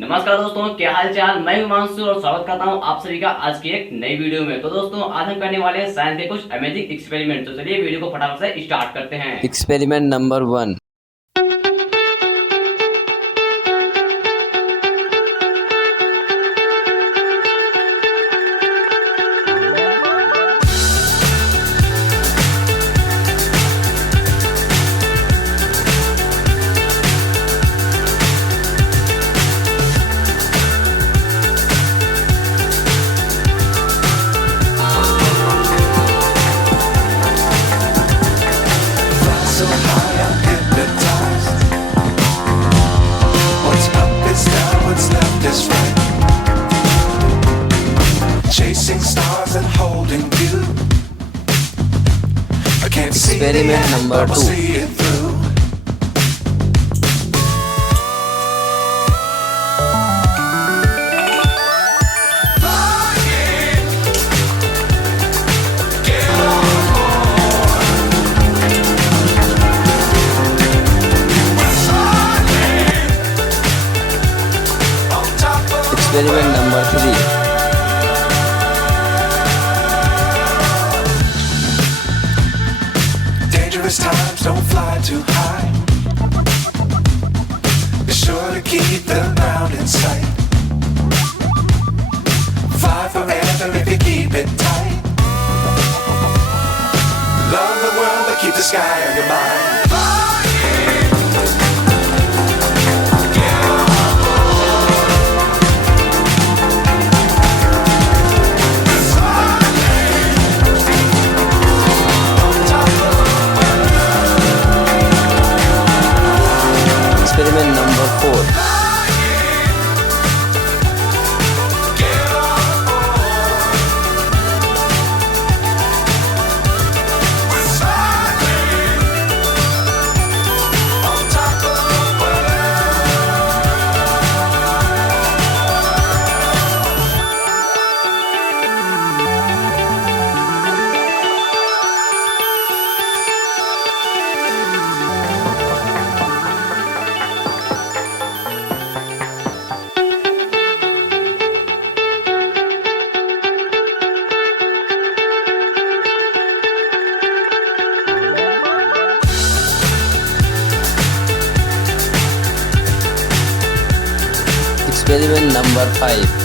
नमस्कार दोस्तों, क्या हाल चाल। मैं हिमांशु और स्वागत करता हूं आप सभी का आज की एक नई वीडियो में। तो दोस्तों, आज हम करने वाले हैं साइंस के कुछ अमेजिंग एक्सपेरिमेंट। तो चलिए वीडियो को फटाफट से स्टार्ट करते हैं। Experiment number 1। So high, I'm hypnotized. What's up is down, what's left is right. Chasing stars and holding you. I can't see the Experiment end, number but we'll 2. see it through. Experiment number 3। Dangerous times, don't fly too high. Be sure to keep the ground in sight. Fly forever if you keep it tight. Love the world, but keep the sky on your mind. Experiment number 4। Experiment number 5।